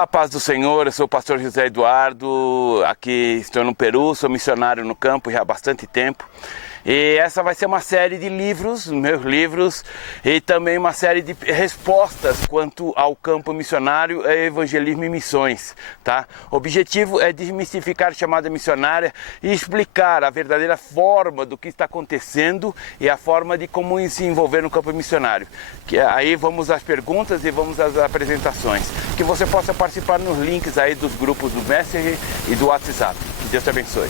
Olá, paz do Senhor, eu sou o pastor José Eduardo, aqui estou no Peru, sou missionário no campo já há bastante tempo. E essa vai ser uma série de livros, meus livros, e também uma série de respostas quanto ao campo missionário, evangelismo e missões, tá? O objetivo é desmistificar a chamada missionária e explicar a verdadeira forma do que está acontecendo e a forma de como se envolver no campo missionário. Aí vamos às perguntas e vamos às apresentações. Que você possa participar nos links aí dos grupos do Messenger e do WhatsApp. Que Deus te abençoe.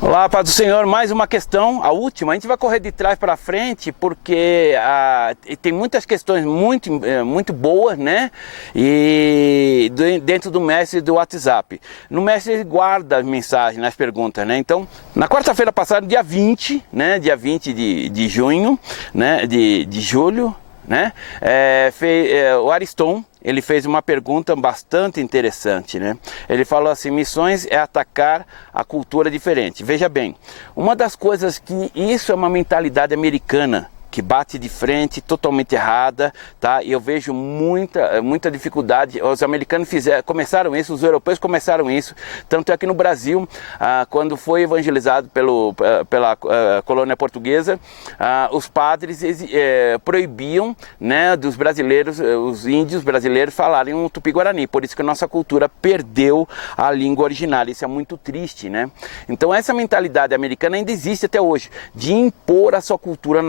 Olá, paz do Senhor, mais uma questão, a última. A gente vai correr de trás para frente porque tem muitas questões muito boas, né? E dentro do Messenger do WhatsApp. No Messenger guarda as mensagens, as perguntas, né? Então, na quarta-feira passada, dia 20, né? Dia 20 de junho, né? De julho, né? O Ariston, ele fez uma pergunta bastante interessante, né? Ele falou assim: missões é atacar a cultura diferente. Veja bem, uma das coisas que isso é uma mentalidade americana, que bate de frente, totalmente errada, tá? E eu vejo muita dificuldade. Os americanos começaram isso, os europeus começaram isso. Tanto é que no Brasil, quando foi evangelizado pela colônia portuguesa, os padres proibiam, né, dos brasileiros, os índios brasileiros falarem um tupi-guarani. Por isso que a nossa cultura perdeu a língua original. Isso é muito triste, né? Então essa mentalidade americana ainda existe até hoje, de impor a sua cultura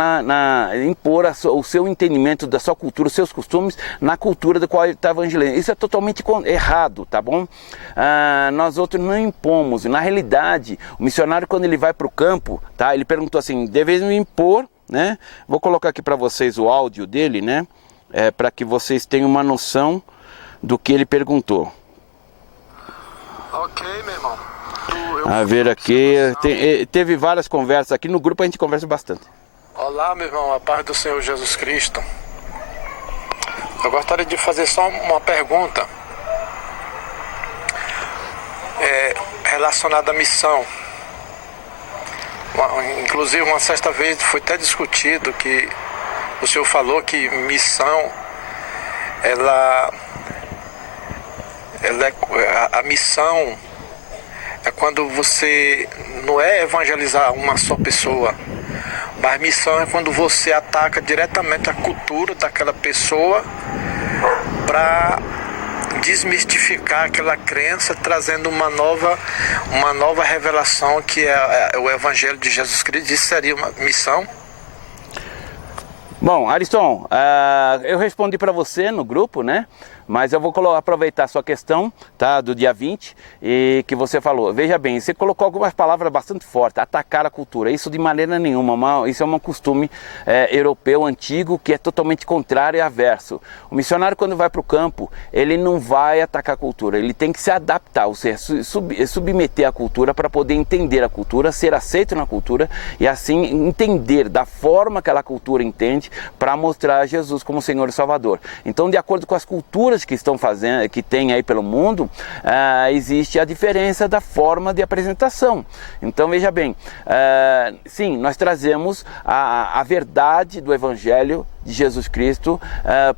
impor o seu entendimento da sua cultura, os seus costumes na cultura da qual ele está evangelizando. Isso é totalmente errado, tá bom? Nós outros não impomos. Na realidade, o missionário, quando ele vai para o campo, tá? Ele perguntou assim: devemos impor, né? Vou colocar aqui para vocês o áudio dele, né? Para que vocês tenham uma noção do que ele perguntou. Ok, meu irmão. A ver aqui, teve várias conversas aqui no grupo, a gente conversa bastante. Olá, meu irmão, a paz do Senhor Jesus Cristo. Eu gostaria de fazer só uma pergunta relacionada à missão. Inclusive, uma certa vez foi até discutido que o senhor falou que missão, a missão é quando você não é evangelizar uma só pessoa, mas missão é quando você ataca diretamente a cultura daquela pessoa para desmistificar aquela crença, trazendo uma nova revelação, que é o Evangelho de Jesus Cristo. Isso seria uma missão? Bom, Ariston, eu respondi para você no grupo, né? Mas eu vou aproveitar a sua questão, tá, do dia 20, e que você falou. Veja bem, você colocou algumas palavras bastante fortes: atacar a cultura. Isso de maneira nenhuma, isso é um costume europeu antigo, que é totalmente contrário e averso. O missionário, quando vai para o campo, ele não vai atacar a cultura, ele tem que se adaptar, ou seja, submeter a cultura para poder entender a cultura, ser aceito na cultura e assim entender da forma que aquela cultura entende, para mostrar Jesus como Senhor e Salvador. Então, de acordo com as culturas que estão fazendo, que tem aí pelo mundo, existe a diferença da forma de apresentação. Então veja bem, sim, nós trazemos a verdade do Evangelho de Jesus Cristo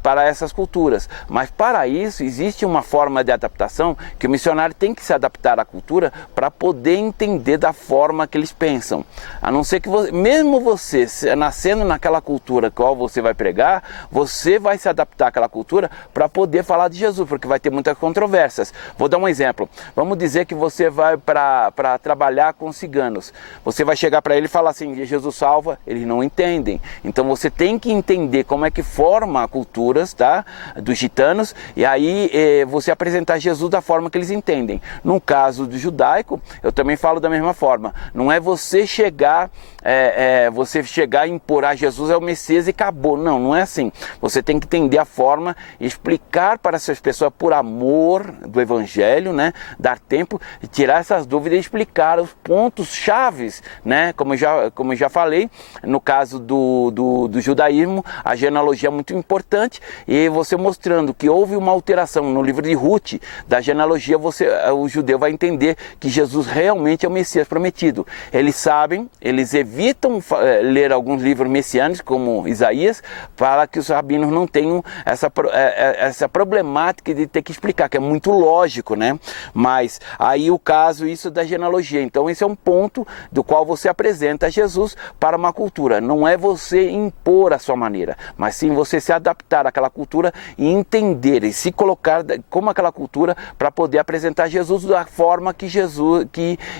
para essas culturas, mas para isso existe uma forma de adaptação, que o missionário tem que se adaptar à cultura para poder entender da forma que eles pensam. A não ser que mesmo você nascendo naquela cultura qual você vai pregar, você vai se adaptar àquela cultura para poder falar de Jesus, porque vai ter muitas controvérsias. Vou dar um exemplo. Vamos dizer que você vai para trabalhar com ciganos. Você vai chegar para ele e falar assim: Jesus salva. Eles não entendem. Então você tem que entender como é que forma culturas, tá, dos gitanos, e aí você apresentar Jesus da forma que eles entendem. No caso do judaico, eu também falo da mesma forma. Não é você chegar e impor a Jesus é o Messias e acabou. Não, não é assim. Você tem que entender a forma, explicar para essas pessoas por amor do Evangelho, né, dar tempo de tirar essas dúvidas e explicar os pontos chaves, né, como eu já falei, no caso do judaísmo, a genealogia é muito importante, e você mostrando que houve uma alteração no livro de Ruth, da genealogia, o judeu vai entender que Jesus realmente é o Messias prometido. Eles sabem, eles evitam ler alguns livros messiânicos, como Isaías, para que os rabinos não tenham essa problemática de ter que explicar, que é muito lógico, né? Mas aí o caso, isso da genealogia. Então esse é um ponto do qual você apresenta Jesus para uma cultura. Não é você impor a sua maneira, mas sim você se adaptar àquela cultura e entender e se colocar como aquela cultura para poder apresentar Jesus da forma que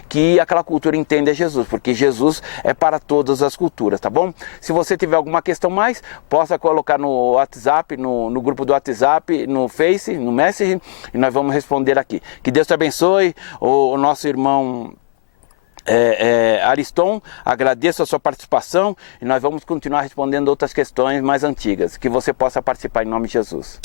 que aquela cultura entende a Jesus, porque Jesus é para todas as culturas, tá bom? Se você tiver alguma questão mais, possa colocar no WhatsApp, no grupo do WhatsApp, no Face, no Messenger, e nós vamos responder aqui. Que Deus te abençoe, o nosso irmão Ariston, agradeço a sua participação e nós vamos continuar respondendo outras questões mais antigas, que você possa participar em nome de Jesus.